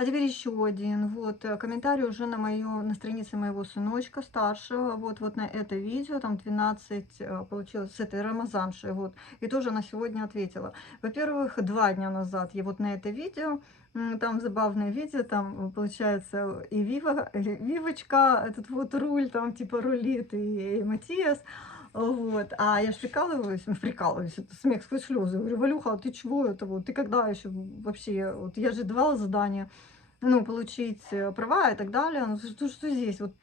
А теперь еще один. Вот комментарий уже на странице моего сыночка старшего. Вот на это видео, там 12 получилось с этой Рамазаншей. Вот. И тоже она сегодня ответила. Во-первых, 2 дня назад я вот на это видео, там забавное видео, там получается и Вивочка, этот вот руль, там типа рулит, и Матиас. Вот, а я ж прикалываюсь, это смех сквозь слезы. Говорю: Валюха, а ты чего это вот? Ты когда еще вообще? Вот я же давала задание, ну, получить права и так далее. Ну, что здесь? Вот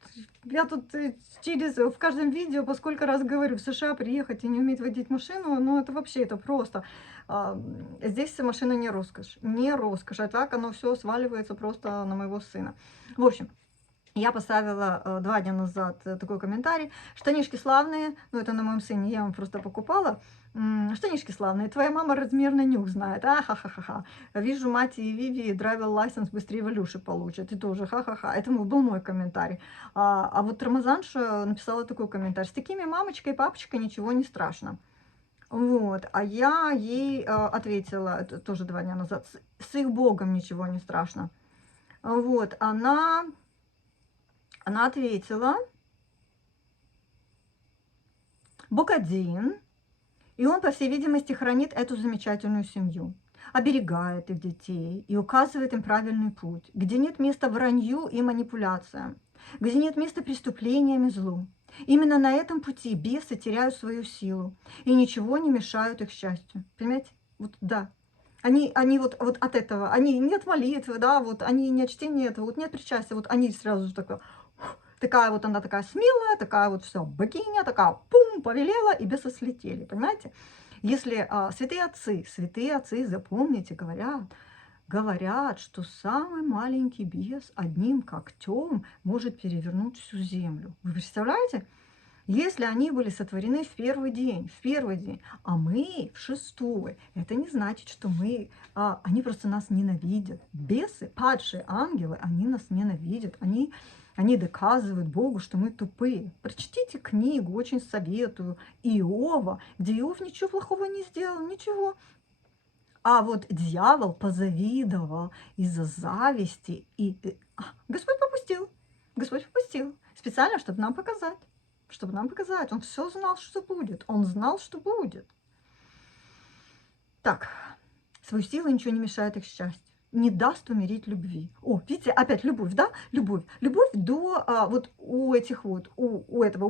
я тут в каждом видео по сколько раз говорю, в США приехать и не уметь водить машину, ну, это вообще, это просто. Здесь машина не роскошь, не роскошь, а так оно все сваливается просто на моего сына. В общем, я поставила 2 дня назад такой комментарий. Штанишки славные, ну это на моем сыне, я ему просто покупала. Штанишки славные, твоя мама размерный нюх знает. Ха-ха-ха. Вижу, мать и Виви драйвер лайсенс быстрее Валюши получат. И тоже ха-ха-ха. Это был мой комментарий. А вот Рамазанша написала такой комментарий. С такими мамочкой и папочкой ничего не страшно. Вот, а я ей ответила, это тоже 2 дня назад, с их богом ничего не страшно. Вот, она ответила: Бог один, и он, по всей видимости, хранит эту замечательную семью, оберегает их детей и указывает им правильный путь, где нет места вранью и манипуляциям, где нет места преступлениям и злу. Именно на этом пути бесы теряют свою силу и ничего не мешают их счастью. Понимаете? Вот да. Они вот от этого, они не от молитвы, да, вот они не от чтения этого, вот не от причастия, вот они сразу же такая вот она такая смелая, такая вот все, богиня, такая пум, повелела, и бесы слетели, понимаете? Если святые отцы, запомните, говорят, что самый маленький бес одним когтем может перевернуть всю землю. Вы представляете? Если они были сотворены в первый день, а мы в шестой, это не значит, что они просто нас ненавидят. Бесы, падшие ангелы, они нас ненавидят, они доказывают Богу, что мы тупые. Прочтите книгу, очень советую, Иова, где Иов ничего плохого не сделал, ничего. А вот дьявол позавидовал из-за зависти, Господь попустил. Господь попустил. Специально, чтобы нам показать. Чтобы нам показать. Он все знал, что будет. Он знал, что будет. Так, свою силу ничего не мешает их счастью. Не даст умереть любви. О, видите, опять любовь, да? Любовь. Любовь вот у этих вот, у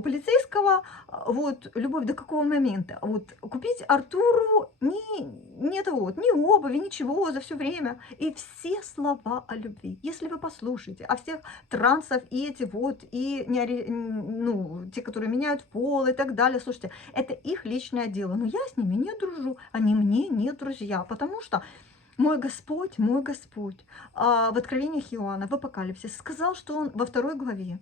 полицейского, вот любовь до какого момента? Вот купить Артуру ни обуви, ничего за все время. И все слова о любви. Если вы послушаете, а всех трансов и эти вот, и те, которые меняют пол и так далее, слушайте, это их личное дело. Но я с ними не дружу, они мне не друзья, потому что мой Господь, в Откровениях Иоанна, в Апокалипсисе, сказал, что он во 2 главе,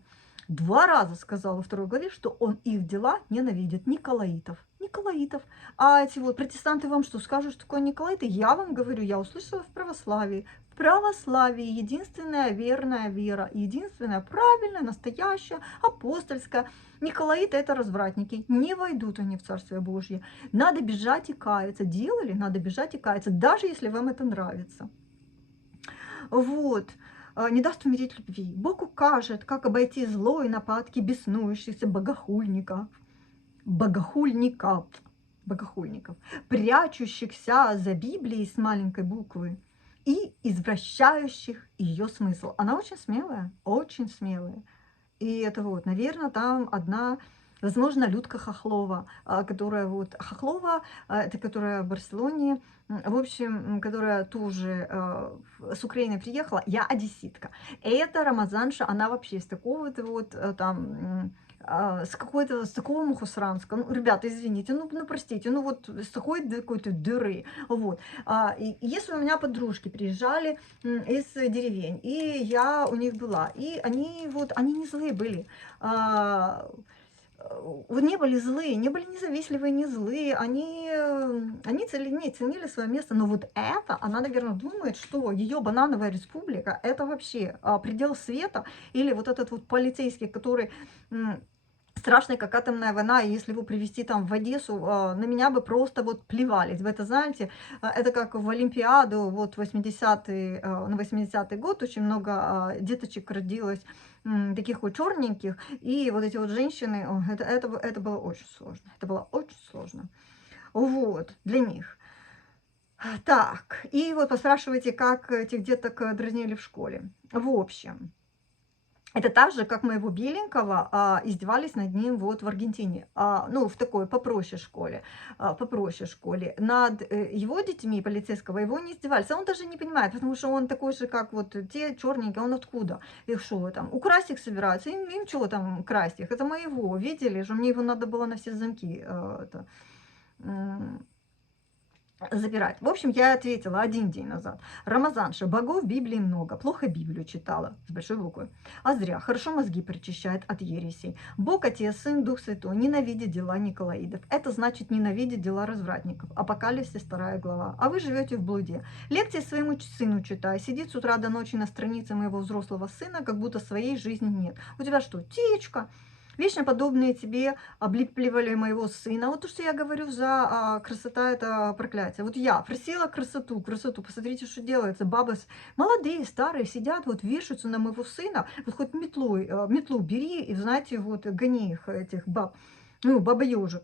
2 раза сказал во 2 главе, что он их дела ненавидит, Николаитов. Николаитов. А эти вот протестанты вам что скажут, что такое Николаиты? Я вам говорю, я услышала в православии. В православии единственная верная вера, единственная правильная, настоящая, апостольская. Николаиты – это развратники, не войдут они в Царствие Божье. Надо бежать и каяться. Делали? Надо бежать и каяться, даже если вам это нравится. Вот. Не даст умереть любви. Бог укажет, как обойти зло и нападки беснующихся богохульников, прячущихся за Библией с маленькой буквы и извращающих ее смысл. Она очень смелая, очень смелая. И это вот, наверное, там одна, возможно, Людка Хохлова, это которая в Барселоне, в общем, которая тоже с Украины приехала. Я одесситка. И эта Рамазанша, она вообще с такого-то вот с такого Мухосранска. Ну, ребята, извините, ну простите, ну вот с такой какой-то дыры. Вот. И если у меня подружки приезжали из деревень, и я у них была, и они не злые были. Не были злые, не были независливые, не злые, они ценили свое место, но вот это, она, наверное, думает, что ее банановая республика, это вообще предел света, или вот этот вот полицейский, который страшный, как атомная война, и если его привезти там в Одессу, на меня бы просто вот плевались. Вы это знаете, это как в Олимпиаду, вот 80-й, на 80-й год очень много деточек родилось, таких вот черненьких, и вот эти вот женщины, это было очень сложно, это было очень сложно, вот, для них. Так, и вот поспрашивайте, как этих деток дразнили в школе. В общем, это так же, как моего беленького издевались над ним вот в Аргентине, ну, в такой попроще школе, попроще школе. Над его детьми полицейского его не издевались, а он даже не понимает, потому что он такой же, как вот те черненькие, он откуда? Их что там, украсть их собираются? Им чего там красть их? Это моего, видели же, мне его надо было на все замки запирать. В общем, я ответила 1 день назад. Рамазанша, богов в Библии много. Плохо Библию читала, с большой буквы. А зря, хорошо мозги прочищает от ересей. Бог, Отец, Сын, Дух Святой ненавидит дела Николаидов. Это значит ненавидит дела развратников. Апокалипсис 2 глава. А вы живете в блуде. Лекции своему сыну читай. Сидит с утра до ночи на странице моего взрослого сына, как будто своей жизни нет. У тебя что, течка? Вечно подобные тебе облепливали моего сына. Вот то, что я говорю за красота, это проклятие. Вот я просила красоту, красоту. Посмотрите, что делается. Бабы молодые, старые сидят, вот вешаются на моего сына. Вот хоть метлу бери и, знаете, вот гони их, этих баб, ну, баба-ежик.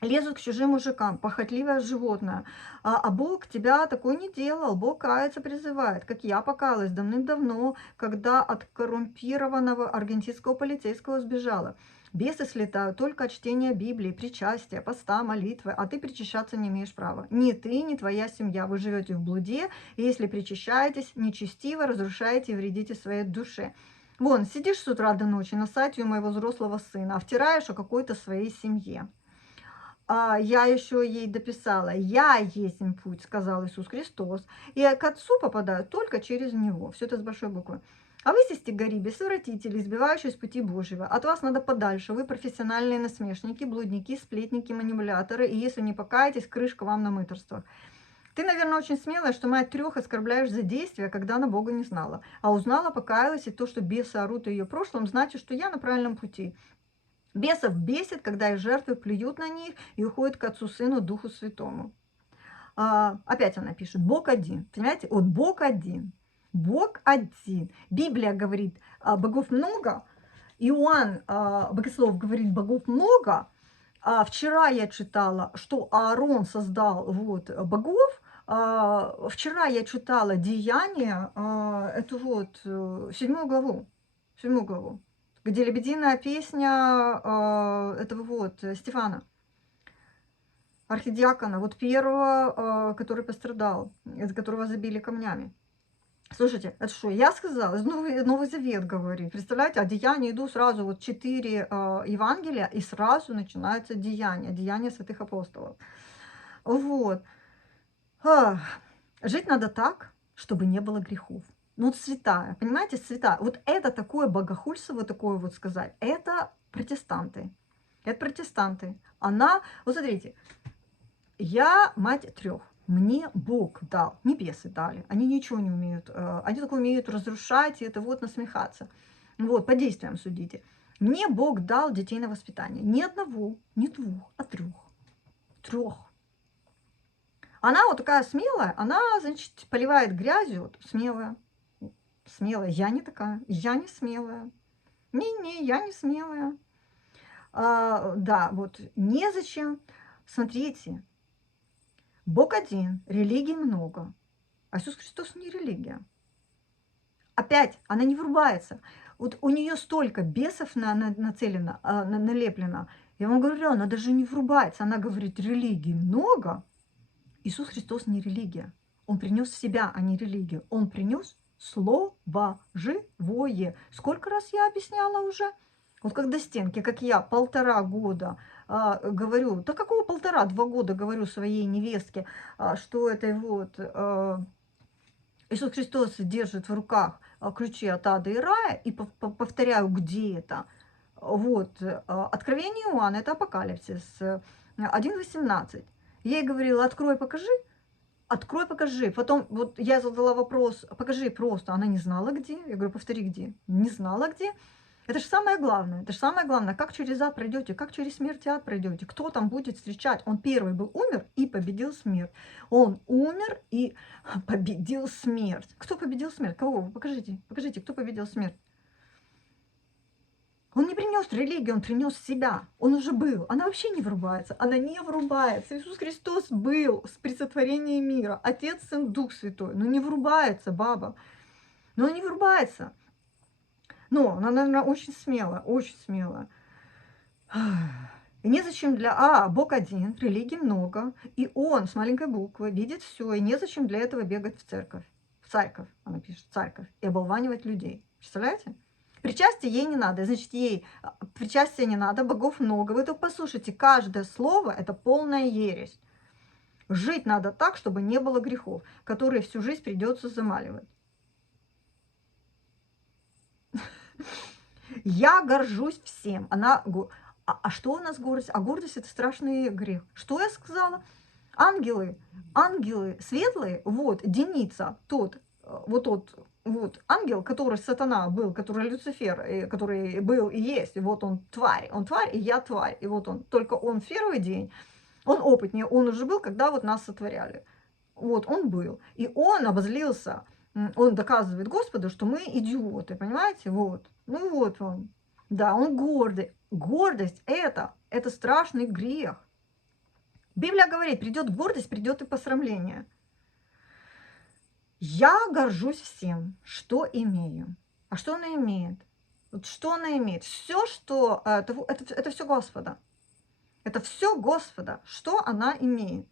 Лезут к чужим мужикам, похотливое животное. А Бог тебя такой не делал. Бог кается, призывает, как я покаялась давным-давно, когда от коррумпированного аргентинского полицейского сбежала. Бесы слетают только от чтения Библии, причастия, поста, молитвы, а ты причащаться не имеешь права. Ни ты, ни твоя семья. Вы живете в блуде, и если причащаетесь, нечестиво разрушаете и вредите своей душе. Вон, сидишь с утра до ночи на сайте у моего взрослого сына, а втираешь о какой-то своей семье. Я еще ей дописала: «Я есть путь», сказал Иисус Христос, и к Отцу попадаю только через Него. Все это с большой буквы. А вы, сестигари, совратители, избивающие с пути Божьего. От вас надо подальше. Вы профессиональные насмешники, блудники, сплетники, манипуляторы. И если не покаетесь, крышка вам на мытарствах. Ты, наверное, очень смелая, что мать 3 оскорбляешь за действия, когда она Бога не знала. А узнала, покаялась, и то, что бесы орут о ее прошлом, значит, что я на правильном пути. Бесов бесит, когда их жертвы плюют на них и уходят к Отцу, Сыну, Духу Святому. Опять она пишет: Бог один. Понимаете? Вот Бог один. Бог один. Библия говорит, богов много. Иоанн Богослов говорит, богов много. Вчера я читала, что Аарон создал вот богов. Вчера я читала Деяния, эту вот 7 главу. 7 главу, где лебединая песня этого вот Стефана, архидиакона, вот первого, который пострадал, из которого забили камнями. Слушайте, это что, я сказала? Новый Завет говорит. Представляете, а Деяния иду сразу, вот 4 Евангелия, и сразу начинается Деяния святых апостолов. Вот. Жить надо так, чтобы не было грехов. Ну, вот святая, понимаете, святая. Вот это такое богохульство, вот такое вот сказать, это протестанты. Это протестанты. Она, вот смотрите, я мать 3. Мне Бог дал, небесы дали. Они ничего не умеют. Они только умеют разрушать и это вот насмехаться. Вот, по действиям судите. Мне Бог дал детей на воспитание. Ни одного, ни 2, а 3. 3. Она вот такая смелая, она, значит, поливает грязью, вот, смелая. Смелая. Я не такая, я не смелая. Не, я не смелая. Да, вот незачем. Смотрите, Бог один, религий много. А Иисус Христос не религия. Опять, она не врубается. Вот у нее столько бесов нацелено, налеплено. Я вам говорю, она даже не врубается. Она говорит, религий много. Иисус Христос не религия. Он принес себя, а не религию. Он принес слово живое. Сколько раз я объясняла уже? Вот как до стенки, как я 1,5 года говорю, да какого 1,5, 2 года говорю своей невестке, что это вот Иисус Христос держит в руках ключи от ада и рая, и повторяю, где это. Вот, Откровение Иоанна, это Апокалипсис 1:18. Я ей говорила, открой, покажи. Открой, покажи. Потом вот я задала вопрос, покажи просто. Она не знала где. Я говорю, повтори где. Не знала где. Это же самое главное. Это же самое главное. Как через ад пройдете, как через смерть и ад пройдете. Кто там будет встречать? Он первый был умер и победил смерть. Он умер и победил смерть. Кто победил смерть? Кого? Покажите, покажите, кто победил смерть. Он не принес религию, он принес себя. Он уже был. Она вообще не врубается. Она не врубается. Иисус Христос был при сотворении мира. Отец, Сын, Дух Святой. Ну не врубается, баба. Ну не врубается. Но она, наверное, очень смелая, очень смелая. И незачем Бог один, религий много, и он с маленькой буквы видит все, и незачем для этого бегать в церковь. В церковь, она пишет, церковь, и оболванивать людей. Представляете? Причастие ей не надо, значит, ей причастия не надо, богов много. Вы только послушайте, каждое слово – это полная ересь. Жить надо так, чтобы не было грехов, которые всю жизнь придется замаливать. Я горжусь всем. А что у нас гордость? А гордость – это страшный грех. Что я сказала? Ангелы светлые, вот, Деница, тот ангел, который сатана был, который Люцифер, который был и есть, и вот он тварь, и я тварь, и вот он, только он в первый день, он опытнее, он уже был, когда вот нас сотворяли. Вот, он был. И он обозлился, он доказывает Господу, что мы идиоты, понимаете? Вот. Ну вот он. Да, он гордый. Гордость это страшный грех. Библия говорит, придет гордость, придет и посрамление. Я горжусь всем, что имею. А что она имеет? Вот что она имеет? Все, что... Это все Господа. Это все Господа. Что она имеет?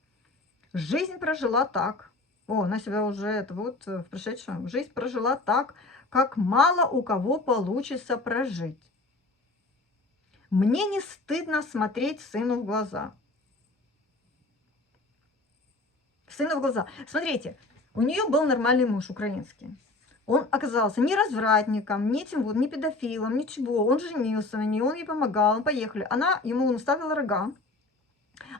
Жизнь прожила так. Она себя уже, в прошедшем. Жизнь прожила так, как мало у кого получится прожить. Мне не стыдно смотреть сыну в глаза. Сыну в глаза. Смотрите, у нее был нормальный муж украинский. Он оказался не развратником, не педофилом, ничего. Он женился на ней, он ей помогал, он поехали. Она ему наставила рога.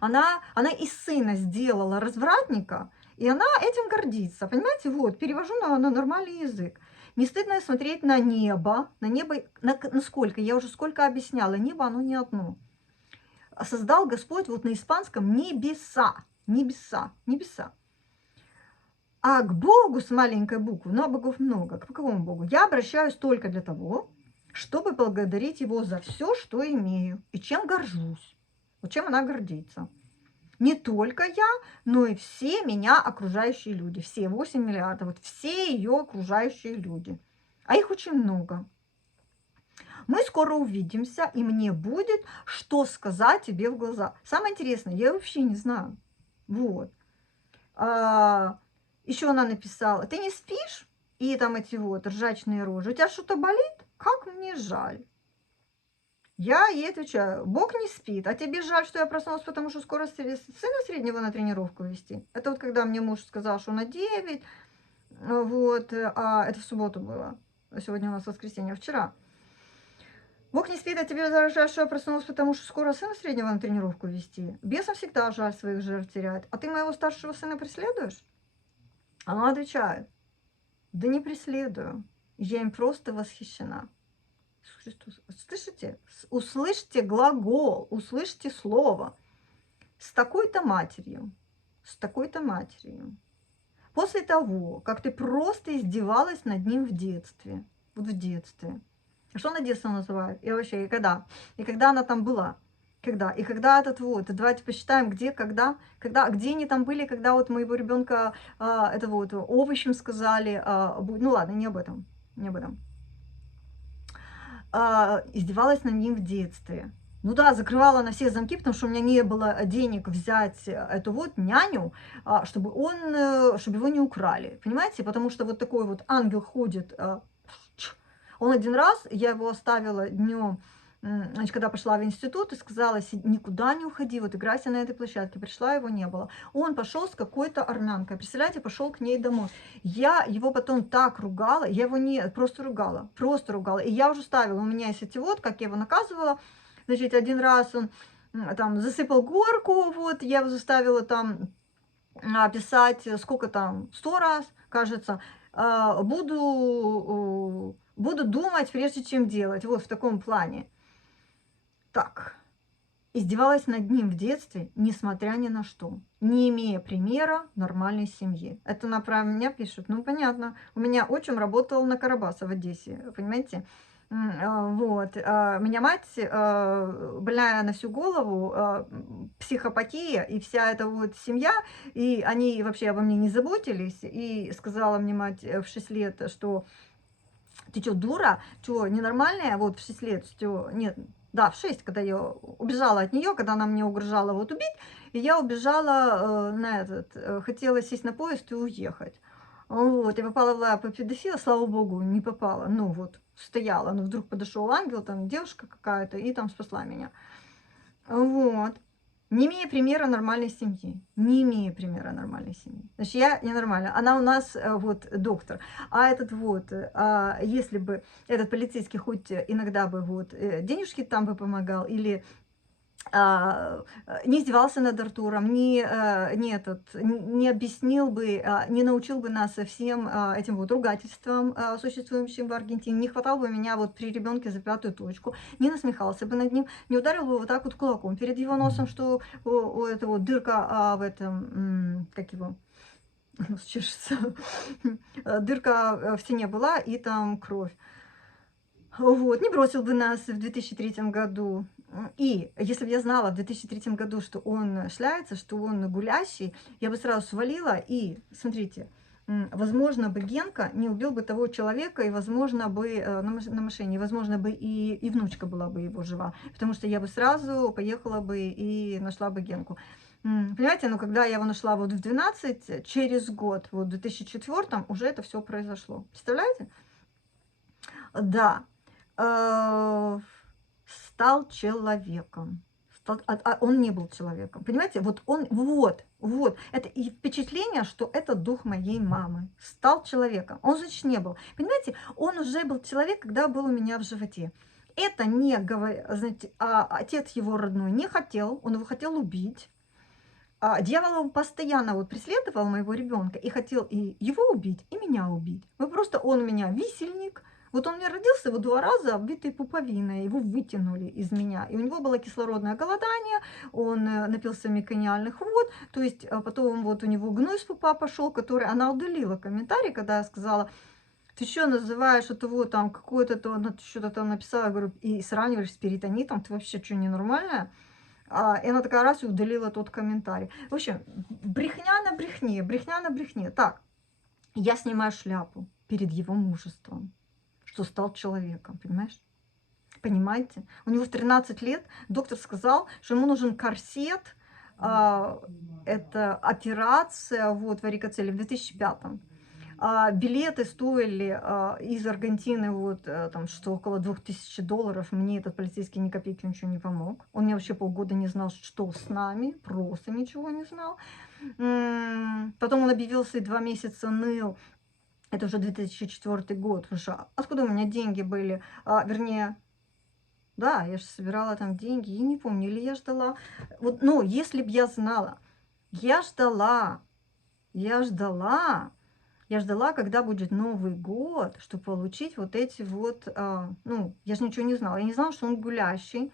Она из сына сделала развратника, и она этим гордится. Понимаете, вот, перевожу на нормальный язык. Не стыдно смотреть на небо, насколько, я уже сколько объясняла, небо оно не одно. Создал Господь вот на испанском небеса, небеса. А к Богу с маленькой буквы, но богов много, к какому Богу? Я обращаюсь только для того, чтобы благодарить Его за все, что имею, и чем горжусь. Вот чем она гордится. Не только я, но и все меня окружающие люди. Все 8 миллиардов. Вот все ее окружающие люди. А их очень много. Мы скоро увидимся, и мне будет что сказать тебе в глаза. Самое интересное, я вообще не знаю. Вот. Еще она написала, ты не спишь? И там эти вот ржачные рожи. У тебя что-то болит? Как мне жаль. Я ей отвечаю, Бог не спит, а тебе жаль, что я проснулась, потому что скоро сына среднего на тренировку вести. Это вот когда мне муж сказал, что на 9, вот, а это в субботу было, сегодня у нас воскресенье, вчера. Бог не спит, а тебе жаль, что я проснулась, потому что скоро сына среднего на тренировку вести. Бесам всегда жаль своих жертв терять. А ты моего старшего сына преследуешь? Она отвечает, да не преследую, я им просто восхищена. Христос. Слышите? Услышьте глагол, услышьте слово. С такой-то матерью, с такой-то матерью. После того, как ты просто издевалась над ним в детстве. Вот в детстве. Что она детство называет? И вообще, и когда? И когда она там была? Когда? И когда давайте посчитаем, где, когда, где они там были, когда вот моего ребенка овощем сказали, ну ладно, не об этом. Издевалась над ним в детстве. Ну да, закрывала на все замки, потому что у меня не было денег взять эту вот няню, чтобы его не украли. Понимаете? Потому что вот такой вот ангел ходит. Он один раз, я его оставила днем, значит, когда пошла в институт, и сказала, никуда не уходи, вот играйся на этой площадке. Пришла, его не было. Он пошел с какой-то армянкой, представляете, пошел к ней домой. Я его потом так ругала, я его просто ругала. И я уже ставила, у меня есть эти вот, как я его наказывала, значит, один раз он там засыпал горку, вот, я его заставила там писать, сколько там, 100 раз, кажется, буду Буду думать, прежде чем делать. Вот в таком плане. Так. Издевалась над ним в детстве, несмотря ни на что, не имея примера нормальной семьи. Это она про меня пишет. Ну, понятно. У меня отчим работал на Карабаса в Одессе, понимаете? Вот. Меня мать, больная на всю голову, психопатия, и вся эта вот семья, и они вообще обо мне не заботились, и сказала мне мать в 6 лет, что ты что, дура? Что, ненормальная? Вот в 6 лет, что, нет, да, в 6, когда я убежала от нее, когда она мне угрожала вот убить, и я убежала хотела сесть на поезд и уехать. Вот, и попала в лапы педофила, слава богу, не попала. Ну вот, стояла, но вдруг подошел ангел, там девушка какая-то, и там спасла меня. Вот. Не имея примера нормальной семьи. Не имея примера нормальной семьи. Значит, я ненормальная. Она у нас вот доктор. А этот вот, если бы этот полицейский хоть иногда бы вот денежки там бы помогал, или не издевался над Артуром, не объяснил бы, не научил бы нас всем этим вот ругательствам, существующим в Аргентине, не хватал бы меня вот при ребенке за 5-ю точку, не насмехался бы над ним, не ударил бы вот так вот кулаком перед его носом, что у этого дырка в этом, как его, нос чешется, дырка в стене была, и там кровь. Вот, не бросил бы нас в 2003 году. И если бы я знала в 2003 году, что он шляется, что он гулящий, я бы сразу свалила. И, смотрите, возможно бы Генка не убил бы того человека, и, возможно бы, на машине, возможно бы и внучка была бы его жива. Потому что я бы сразу поехала бы и нашла бы Генку. Понимаете, но когда я его нашла вот в 12, через год, вот в 2004, уже это все произошло. Представляете? Да. Стал человеком. Он не был человеком. Понимаете, вот он, вот. Это и впечатление, что это дух моей мамы. Стал человеком. Он, значит, не был. Понимаете, он уже был человек, когда был у меня в животе. Это не, знаете, отец его родной не хотел, он его хотел убить. Дьявол он постоянно вот преследовал моего ребенка и хотел и его убить, и меня убить. Он у меня висельник. Вот он у меня родился вот 2 раза обвитый пуповиной, его вытянули из меня. И у него было кислородное голодание, он напился мекониальных вод, то есть потом вот у него гной с пупа пошел, который она удалила комментарий, когда я сказала, ты что называешь это вот там какое-то то, что-то там написала, я говорю, и сравниваешь с перитонитом, ты вообще что, ненормальная? И она такая раз и удалила тот комментарий. В общем, брехня на брехне, брехня на брехне. Так, я снимаю шляпу перед его мужеством, что стал человеком, понимаешь? Понимаете? У него в 13 лет доктор сказал, что ему нужен корсет. Это операция вот, варикоцеле в 2005-м. Билеты стоили из Аргентины вот там что около $2000. Мне этот полицейский ни копейки ничего не помог. Он мне вообще полгода не знал, что с нами, просто ничего не знал. Потом он объявился и 2 месяца ныл. Это уже 2004 год. Потому что откуда у меня деньги были? Вернее, да, я же собирала там деньги, я не помню, или я ждала. Вот, ну, если бы я знала, я ждала. Я ждала, когда будет Новый год, чтобы получить вот эти вот, ну, я же ничего не знала. Я не знала, что он гулящий.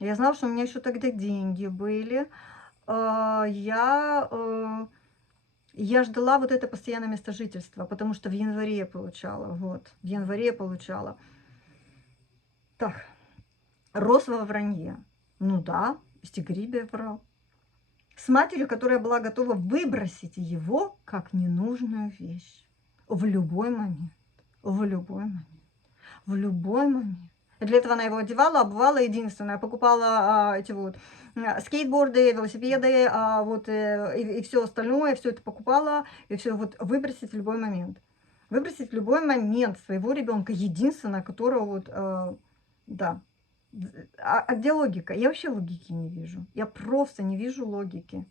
Я знала, что у меня еще тогда деньги были. Я ждала вот это постоянное место жительства, потому что в январе я получала, вот, в январе я получала. Так, рос во вранье. Ну да, стигрибия врал. С матерью, которая была готова выбросить его как ненужную вещь. В любой момент. В любой момент. В любой момент. И для этого она его одевала, обувала единственное. Покупала эти вот скейтборды, велосипеды, и все остальное, все это покупала, и все вот выбросить в любой момент. Выбросить в любой момент своего ребенка, единственного, которого вот, да. А где логика? Я вообще логики не вижу. Я просто не вижу логики.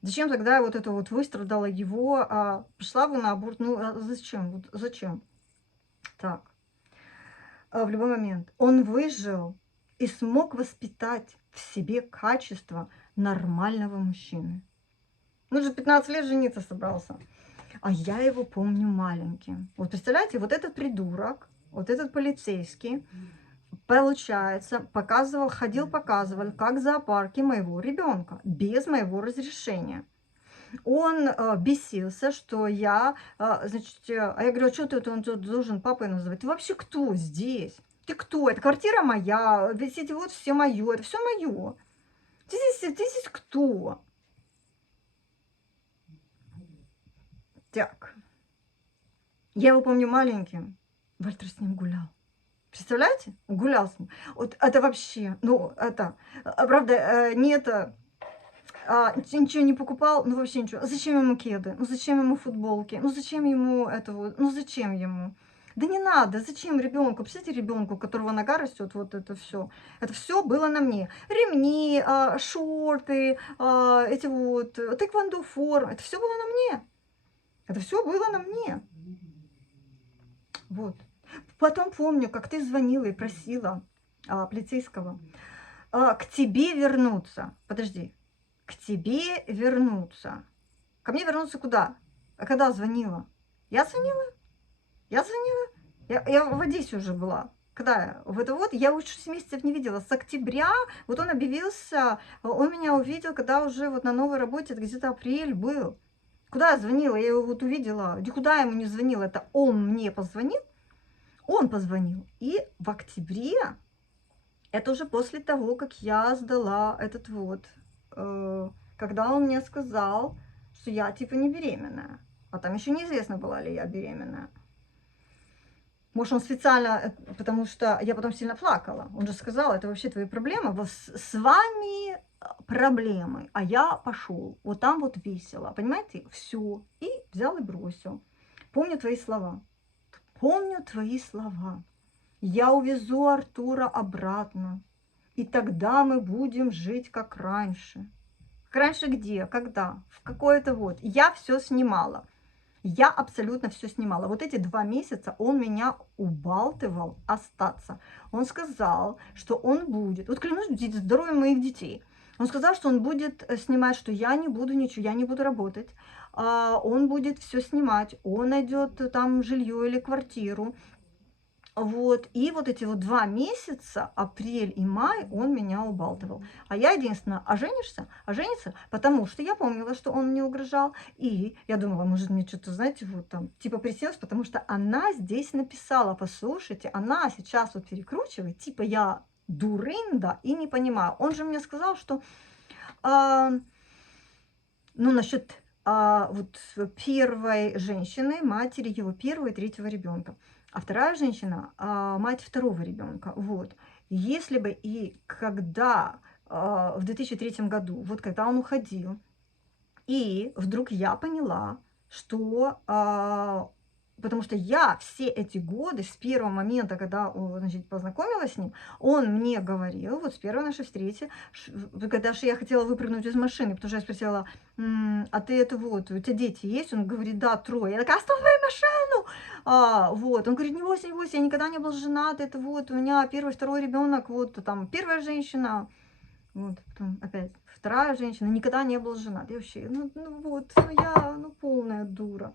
Зачем тогда вот это вот выстрадала его, пришла бы на аборт? Ну, зачем? Вот зачем? Так. В любой момент. Он выжил и смог воспитать в себе качество нормального мужчины. Ну, же 15 лет жениться собрался. А я его помню маленьким. Вот представляете, вот этот придурок, вот этот полицейский, получается, показывал, ходил, показывал, как в зоопарке моего ребенка, без моего разрешения. Он бесился, что я, значит, а я говорю, а что ты он тут должен папой называть? Ты вообще кто здесь? Ты кто? Это квартира моя, ведь эти вот все мое, это все мое. Ты здесь кто? Так, я его помню маленьким. Вальтер с ним гулял. Представляете? Гулял с ним. Вот это вообще, ну, это, правда, не это, ничего не покупал, ну, вообще ничего. Зачем ему кеды? Ну, зачем ему футболки? Ну, зачем ему это вот? Ну, зачем ему? Да не надо, зачем ребенку? Представьте, ребенку, у которого нога растет, вот это все. Это все было на мне. Ремни, шорты, эти вот, тэквондо форм. Это все было на мне. Это все было на мне. Вот. Потом помню, как ты звонила и просила полицейского к тебе вернуться. Подожди. К тебе вернуться. Ко мне вернуться куда? А когда звонила? Я звонила? Я звонила? Я в Одессе уже была. Когда? В это вот, я уже 6 месяцев не видела. С октября, вот он объявился, он меня увидел, когда уже вот на новой работе, это где-то апрель был. Куда я звонила? Я его вот увидела. Никуда я ему не звонила. Это он мне позвонил. Он позвонил. И в октябре, это уже после того, как я сдала этот вот, когда он мне сказал, что я типа не беременная. А там еще неизвестно, была ли я беременная. Может, он специально, потому что я потом сильно плакала. Он же сказал, это вообще твои проблемы. С вами проблемы, а я пошел. Вот там вот весело. Понимаете? Все. И взял и бросил. Помню твои слова. Помню твои слова. Я увезу Артура обратно. И тогда мы будем жить как раньше. Раньше где? Когда? В какое-то вот. Я все снимала. Я абсолютно все снимала. Вот эти 2 месяца он меня убалтывал остаться. Он сказал, что он будет, вот клянусь здоровьем моих детей, он сказал, что он будет снимать, что я не буду ничего, я не буду работать, он будет все снимать, он найдет там жилье или квартиру. Вот, и вот эти вот 2 месяца, апрель и май, он меня убалтывал. А я единственное, а женишься? А жениться? Потому что я помнила, что он мне угрожал. И я думала, может, мне что-то, знаете, вот там, типа приснилось, потому что она здесь написала, послушайте, она сейчас вот перекручивает, типа я дурында и не понимаю. Он же мне сказал, что, ну, насчет вот первой женщины, матери его первого и третьего ребенка. А вторая женщина, мать второго ребенка. Вот. Если бы и когда в 2003 году, вот когда он уходил, и вдруг я поняла, что, потому что я все эти годы, с первого момента, когда, значит, познакомилась с ним, он мне говорил, вот с первой нашей встречи, когда же я хотела выпрыгнуть из машины, потому что я спросила, а ты это вот, у тебя дети есть? Он говорит, да, 3. Я такая, оставляй машину! Вот, он говорит, не бойся, не бойся, я никогда не был женат, это вот, у меня первый, второй ребенок, вот, там, первая женщина, вот, потом опять вторая женщина, никогда не был женат. Я вообще, ну вот, ну я, ну полная дура.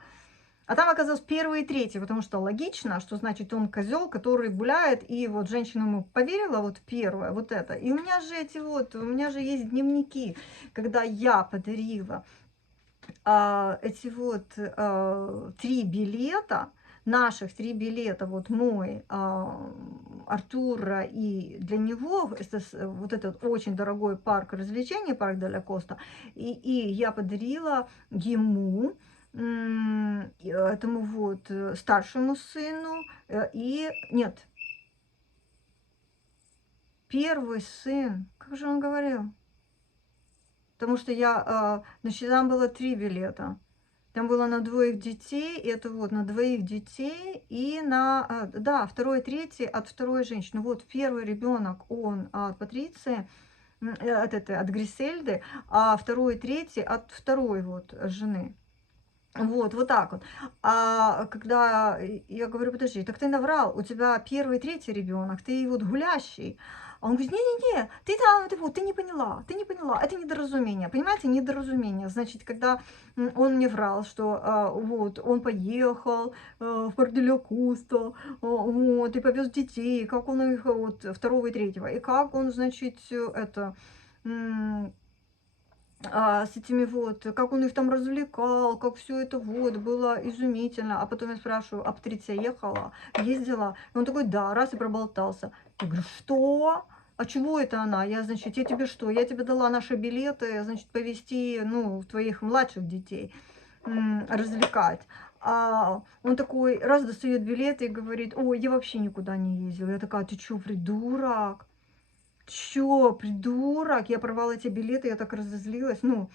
А там оказалось первый и третий, потому что логично, что значит он козел, который гуляет, и вот женщина ему поверила, вот первое, вот это. И у меня же эти вот, у меня же есть дневники, когда я подарила эти вот 3 билета, наших 3 билета, вот мой, Артура, и для него вот этот очень дорогой парк развлечений, парк Деля Коста, и я подарила ему, этому вот старшему сыну, и нет, первый сын, как же он говорил? Потому что я, значит, там было 3 билета. Там было на 2 детей, и это вот на 2 детей, и на, да, второй, третий от второй женщины. Вот первый ребенок, он от Патриции, от Грисельды, а второй, третий от второй вот жены. Вот так вот. А когда я говорю: "Подожди, так ты наврал, у тебя первый, третий ребенок, ты вот гулящий". А он говорит: "Не-не-не, ты там, ты ты не поняла, это недоразумение". Понимаете, недоразумение. Значит, когда, он мне врал, что, вот он поехал, в Порто-Ля-Кусто, вот, и повез детей, как он их, вот, второго и третьего, и как он, значит, это, м с этими вот, как он их там развлекал, как все это вот было изумительно. А потом я спрашиваю: "А Патриция ехала? Ездила?" И он такой: "Да", раз и проболтался. Я говорю: "Что? А чего это она? Я, значит, я тебе что? Я тебе дала наши билеты, значит, повезти, ну, твоих младших детей, развлекать". А он такой раз достает билеты и говорит: "Ой, я вообще никуда не ездил". Я такая: "Ты чё, придурок? Чё, придурок? Я порвала эти билеты, я так разозлилась". Ну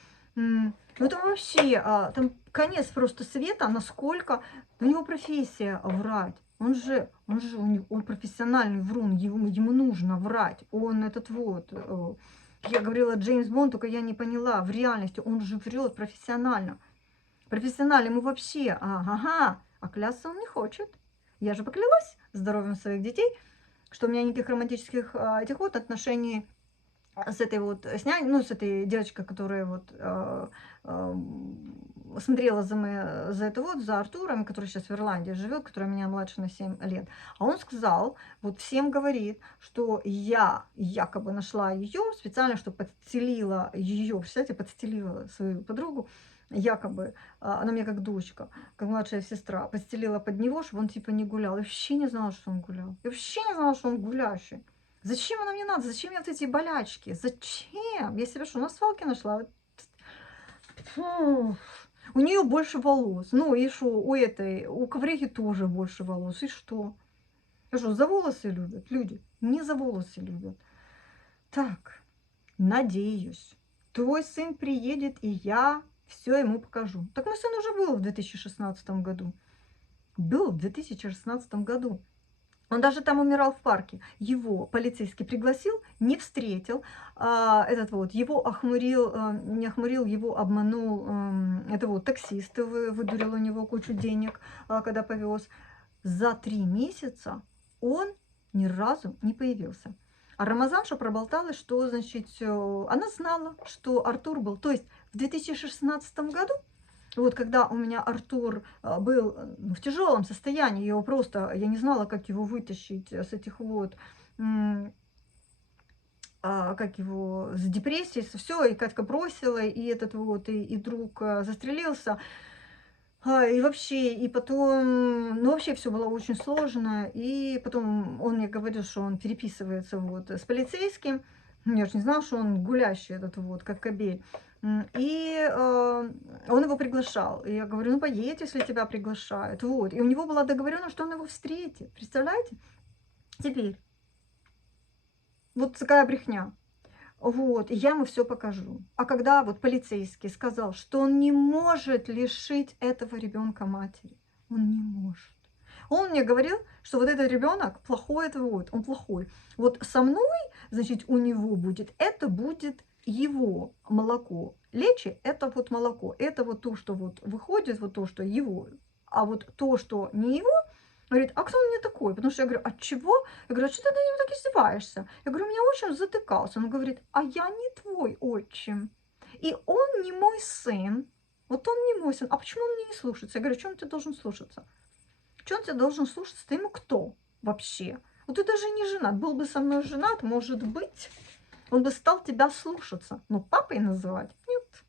это вообще, там конец просто света, насколько у него профессия врать. Он профессиональный врун, ему нужно врать. Он этот вот, я говорила Джеймс Бонд, только я не поняла, в реальности он же врет профессионально. Профессионально ему вообще, ага, а клясться он не хочет. Я же поклялась здоровьем своих детей, что у меня никаких романтических, этих вот отношений с этой вот, с этой девочкой, которая вот, смотрела за это вот, за Артуром, который сейчас в Ирландии живет, который меня младше на 7 лет. А он сказал, вот всем говорит, что я якобы нашла ее специально, что подстелила ее, представляете, подстелила свою подругу, якобы, она мне как дочка, как младшая сестра, подстелила под него, чтобы он типа не гулял. Я вообще не знала, что он гулял. Я вообще не знала, что он гулящий. Зачем она мне надо? Зачем мне вот эти болячки? Зачем? Я себя что, на свалке нашла? Вот. Фу. У нее больше волос. Ну и что? У коврихи тоже больше волос. И что? А что, за волосы любят люди? Не за волосы любят. Так, надеюсь, твой сын приедет, и я все ему покажу. Так мой сын уже был в 2016 году. Был в 2016 году. Он даже там умирал в парке. Его полицейский пригласил, не встретил. Этот вот, его охмурил, не охмурил, его обманул, это вот таксист, выдурил у него кучу денег, когда повез. За 3 месяца он ни разу не появился. А Рамазанша проболталась, что, значит, она знала, что Артур был. То есть в 2016 году, вот когда у меня Артур, был, в тяжелом состоянии, его просто я не знала, как его вытащить, с этих вот, как его, с депрессии, все, и Катька бросила, и этот вот, и друг, застрелился. И вообще, и потом, ну, вообще все было очень сложно. И потом он мне говорил, что он переписывается вот с полицейским. Я же не знала, что он гулящий этот вот, как кобель. Он его приглашал. И я говорю: "Ну, поедь, если тебя приглашают". Вот. И у него была договоренность, что он его встретит. Представляете? Теперь, вот такая брехня. Вот, и я ему все покажу. А когда вот полицейский сказал, что он не может лишить этого ребенка матери, он не может. Он мне говорил, что вот этот ребенок плохой, это вот, он плохой. Вот со мной, значит, у него будет, это будет его молоко. Лечи — это вот молоко, это вот то, что вот выходит, вот то, что его. А вот то, что не его, говорит: "А кто он мне такой?" Потому что я говорю: "От чего?" Я говорю: "А что ты над ним так издеваешься?" Я говорю: "У меня отчим затыкался". Он говорит: "А я не твой отчим. И он не мой сын. Вот он не мой сын. А почему он меня не слушается?" Я говорю: "Чё он тебя должен слушаться? Чё он тебя должен слушаться? Ты ему кто вообще? Вот ты даже не женат. Был бы со мной женат, может быть, он бы стал тебя слушаться. Но папой называть — нет".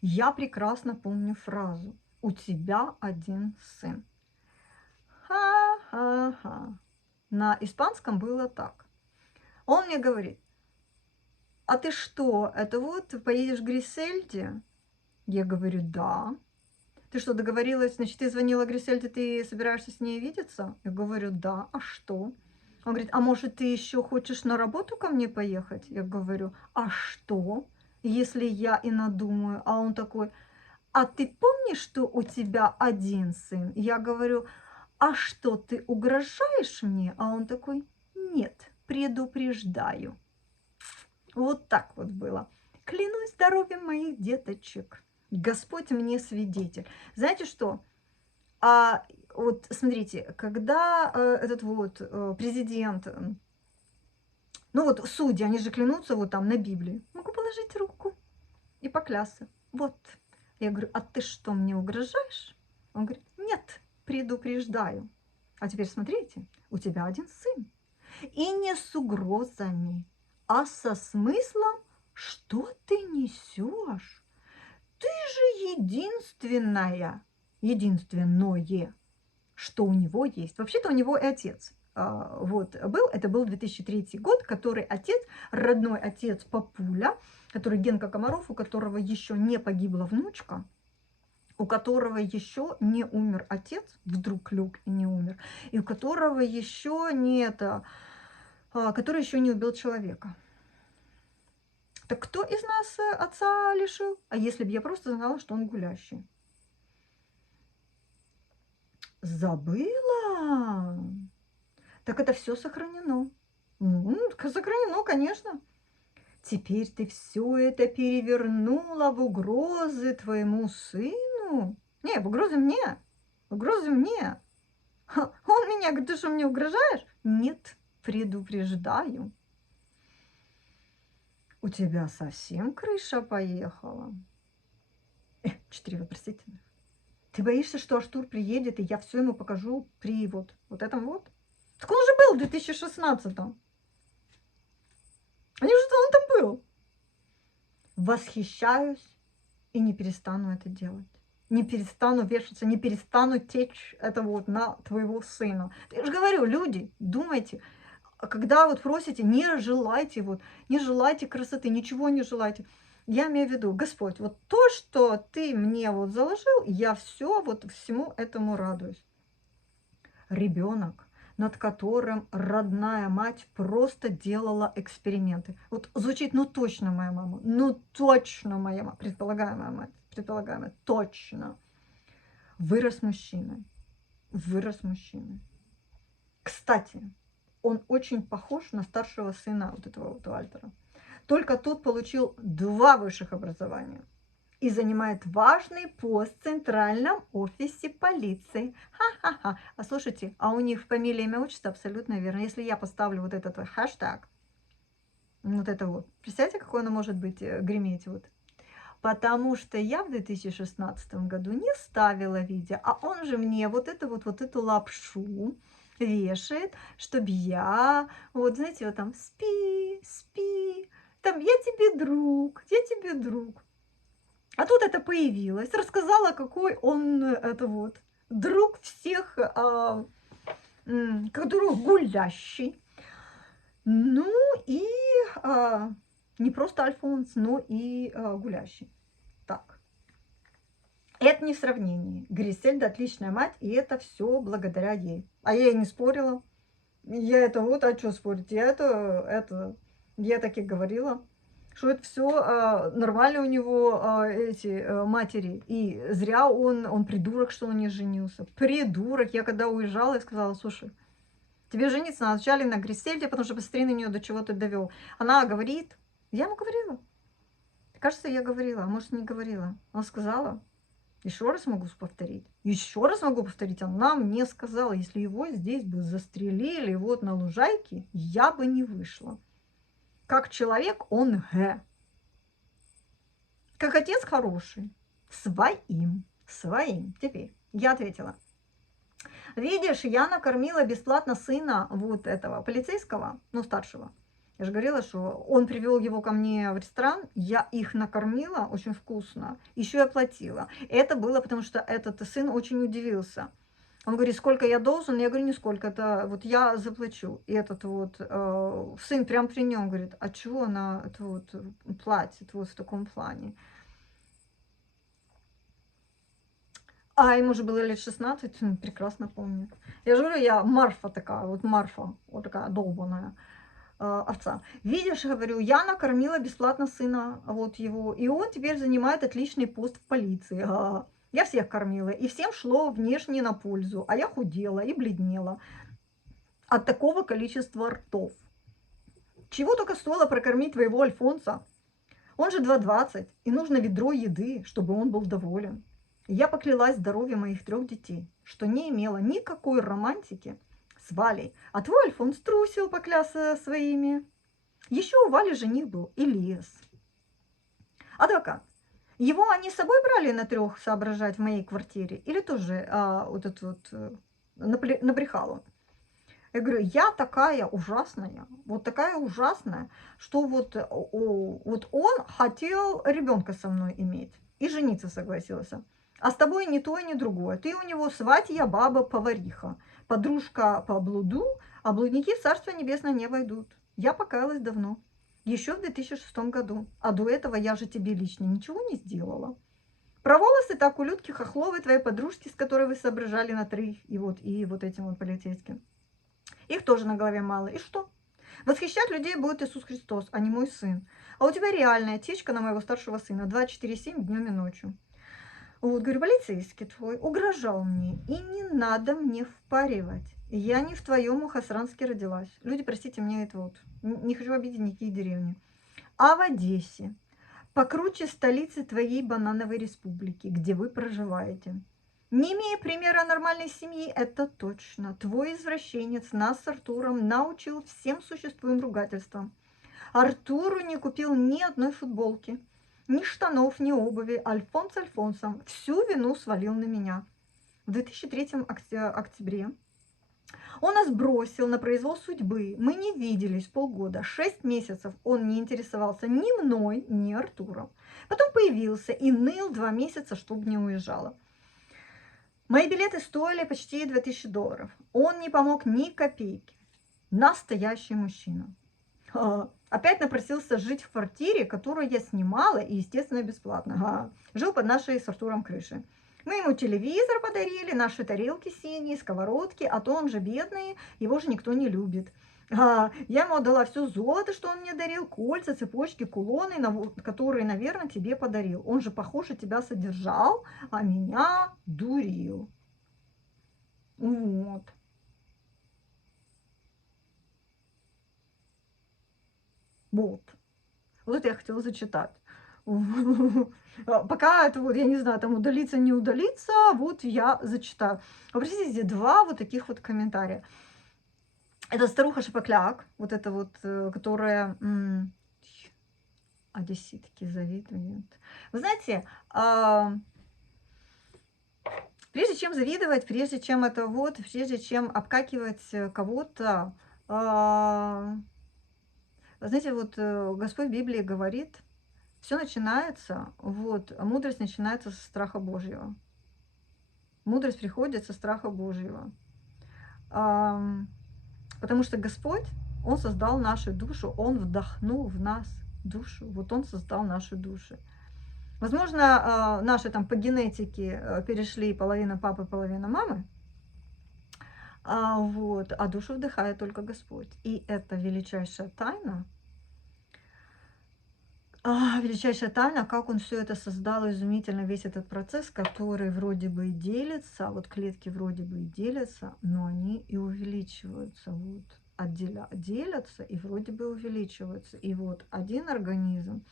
Я прекрасно помню фразу: "У тебя один сын". Ха-ха-ха. На испанском было так. Он мне говорит: "А ты что, это вот поедешь к Грисельде?" Я говорю: "Да". "Ты что, договорилась, значит, ты звонила Грисельде, ты собираешься с ней видеться?" Я говорю: "Да". "А что?" Он говорит: "А может, ты еще хочешь на работу ко мне поехать?" Я говорю: "А что, если я и надумаю?" А он такой: "А ты помнишь, что у тебя один сын?" Я говорю: "А что, ты угрожаешь мне?" А он такой: "Нет, предупреждаю". Вот так вот было. Клянусь здоровьем моих деточек. Господь мне свидетель. Знаете что? Вот смотрите, когда этот вот президент, ну вот судьи, они же клянутся вот там на Библии. Могу положить руку и поклясться. Вот. Я говорю, а ты что, мне угрожаешь? Он говорит, нет, предупреждаю. А теперь смотрите, у тебя один сын. И не с угрозами, а со смыслом, что ты несешь. Ты же единственное, что у него есть. Вообще-то у него и отец. Это был 2003 год, который отец, родной отец папуля, который Генка Комаров, у которого еще не погибла внучка, у которого еще не умер отец, вдруг лег и не умер, и у которого еще не это, который еще не убил человека. Так кто из нас отца лишил? А если бы я просто знала, что он гулящий? Забыла? Так это все сохранено. Сохранено, конечно. Теперь ты все это перевернула в угрозы твоему сыну? Не, в угрозы мне. В угрозы мне. Он меня говорит, ты что, мне угрожаешь? Нет, предупреждаю. У тебя совсем крыша поехала? 4 вопросительных. Ты боишься, что Аштур приедет, и я все ему покажу при вот этом вот? Так он уже был в 2016-м. Они же он там был. Восхищаюсь и не перестану это делать. Не перестану вешаться, не перестану течь это вот на твоего сына. Я же говорю, люди, думайте, когда вот просите, не желайте красоты, ничего не желайте. Я имею в виду, Господь, вот то, что ты мне вот заложил, я все вот всему этому радуюсь. Ребенок, над которым родная мать просто делала эксперименты. Вот звучит, ну точно моя мама, ну точно моя мама, предполагаемая мать, предполагаемая, точно. Вырос мужчиной, вырос мужчиной. Кстати, он очень похож на старшего сына вот этого вот Вальтера. Только тут получил 2 высших образования и занимает важный пост в центральном офисе полиции. Ха-ха-ха. А слушайте, а у них фамилия, имя, отчество абсолютно верно. Если я поставлю вот этот хэштег, вот это вот, представьте, какой оно может быть, греметь вот. Потому что я в 2016 году не ставила видео, а он же мне вот эту лапшу вешает, чтобы я, вот знаете, вот там спи, спи, там я тебе друг, я тебе друг. А тут это появилось, рассказала, какой он это вот друг всех, который гулящий. Ну и не просто Альфонс, но и гулящий. Так. Это не в сравнении. Грисельда отличная мать, и это все благодаря ей. А я и не спорила. Я это вот, а что спорить? Я так и говорила, что это все нормально у него эти матери. И зря он придурок, что он не женился. Придурок. Я когда уезжала, я сказала, слушай, тебе жениться надо вначале на Грисельде, потому что посмотри на нее, до чего ты довел. Она говорит, я ему говорила. Кажется, я говорила, а может, не говорила. Она сказала, еще раз могу повторить. Еще раз могу повторить. Она мне сказала, если его здесь бы застрелили вот на лужайке, я бы не вышла. Как человек он г. Как отец хороший. Своим. Теперь я ответила. Видишь, я накормила бесплатно сына вот этого полицейского, ну, старшего. Я же говорила, что он привел его ко мне в ресторан, я их накормила очень вкусно, еще и оплатила. Это было потому, что этот сын очень удивился. Он говорит, сколько я должен? Я говорю, нисколько, это вот я заплачу. И этот вот сын прям при нем говорит, а чего она это вот платит вот в таком плане? А ему же было лет 16, прекрасно помню. Я же говорю, я Марфа такая, вот такая долбаная овца. Видишь, говорю, я накормила бесплатно сына вот его, и он теперь занимает отличный пост в полиции. Я всех кормила, и всем шло внешне на пользу, а я худела и бледнела от такого количества ртов. Чего только стоило прокормить твоего Альфонса? Он же 2,20, и нужно ведро еды, чтобы он был доволен. Я поклялась здоровьем моих 3 детей, что не имела никакой романтики с Валей, а твой Альфонс трусил поклясться своими. Еще у Вали жених был Ильяс. Адвокат. Его они с собой брали на 3 соображать в моей квартире? Или тоже вот это вот набрехал он? Я говорю, я такая ужасная, вот такая ужасная, что вот он хотел ребенка со мной иметь и жениться согласился. А с тобой ни то, ни другое. Ты у него сватья баба-повариха, подружка по блуду, а блудники в Царство Небесное не войдут. Я покаялась давно, еще в 2006 году. А до этого я же тебе лично ничего не сделала. Про волосы так у Людки Хохловой, твоей подружки, с которой вы соображали на 3, и вот этим вот полицейским. Их тоже на голове мало. И что? Восхищать людей будет Иисус Христос, а не мой сын. А у тебя реальная течка на моего старшего сына 24/7 днем и ночью. Вот, говорю, полицейский твой угрожал мне, и не надо мне впаривать. Я не в твоем Мухосранске родилась. Люди, простите, мне это вот, не хочу обидеть никакие деревни. А в Одессе, покруче столицы твоей банановой республики, где вы проживаете. Не имея примера нормальной семьи, это точно. Твой извращенец нас с Артуром научил всем существуемым ругательствам. Артуру не купил ни одной футболки, ни штанов, ни обуви. Альфонс Альфонсом всю вину свалил на меня. В 2003 октябре он нас бросил на произвол судьбы. Мы не виделись полгода. 6 месяцев он не интересовался ни мной, ни Артуром. Потом появился и ныл 2 месяца, чтобы не уезжала. Мои билеты стоили почти $2000. Он не помог ни копейки. Настоящий мужчина. Опять напросился жить в квартире, которую я снимала, и, естественно, бесплатно. Жил под нашей с Артуром крышей. Мы ему телевизор подарили, наши тарелки синие, сковородки, а то он же бедный, его же никто не любит. Я ему отдала все золото, что он мне дарил, кольца, цепочки, кулоны, которые, наверное, тебе подарил. Он же, похоже, тебя содержал, а меня дурил. Вот. Вот. Вот это я хотела зачитать. Пока это вот, я не знаю, там удалиться, не удалиться, вот я зачитаю. Простите, 2 вот таких вот комментария. Это старуха Шапокляк, вот это вот, которая... Одесситки завидуют. Вы знаете, прежде чем завидовать, прежде чем это вот, прежде чем обкакивать кого-то, знаете, вот Господь в Библии говорит, все начинается, вот, мудрость начинается со страха Божьего. Мудрость приходит со страха Божьего. Потому что Господь, Он создал нашу душу, Он вдохнул в нас душу. Вот Он создал наши души. Возможно, наши там по генетике перешли половина папы, половина мамы, вот, а душу вдыхает только Господь. И это величайшая тайна. Величайшая тайна, как Он все это создал, изумительно весь этот процесс, который вроде бы и делится, вот клетки вроде бы и делятся, но они и увеличиваются, вот, делятся и вроде бы увеличиваются. И вот один организм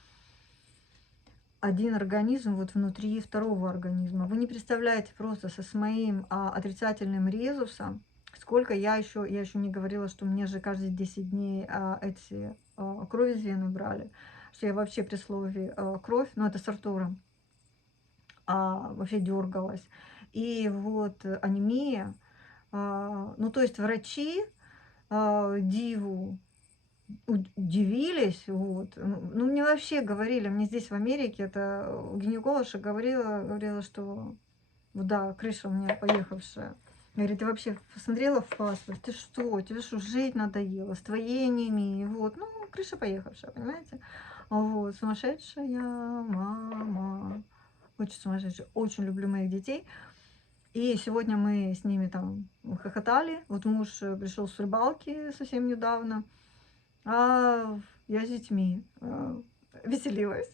вот внутри второго организма. Вы не представляете просто с моим отрицательным резусом, сколько я еще не говорила, что мне же каждые 10 дней эти кровь из вены брали, что я вообще при слове кровь, но это с Артуром, вообще дергалась. И вот анемия, ну то есть врачи диву удивились, вот. Ну, мне вообще говорили, мне здесь в Америке, это гинекологша говорила, что, да, крыша у меня поехавшая. Говорит, ты вообще посмотрела в паспорт, ты что, тебе что, жить надоело, с твоей анемией, вот, ну, крыша поехавшая, понимаете? Вот, сумасшедшая мама, очень сумасшедшая, очень люблю моих детей. И сегодня мы с ними там хохотали, вот муж пришел с рыбалки совсем недавно, я с детьми веселилась.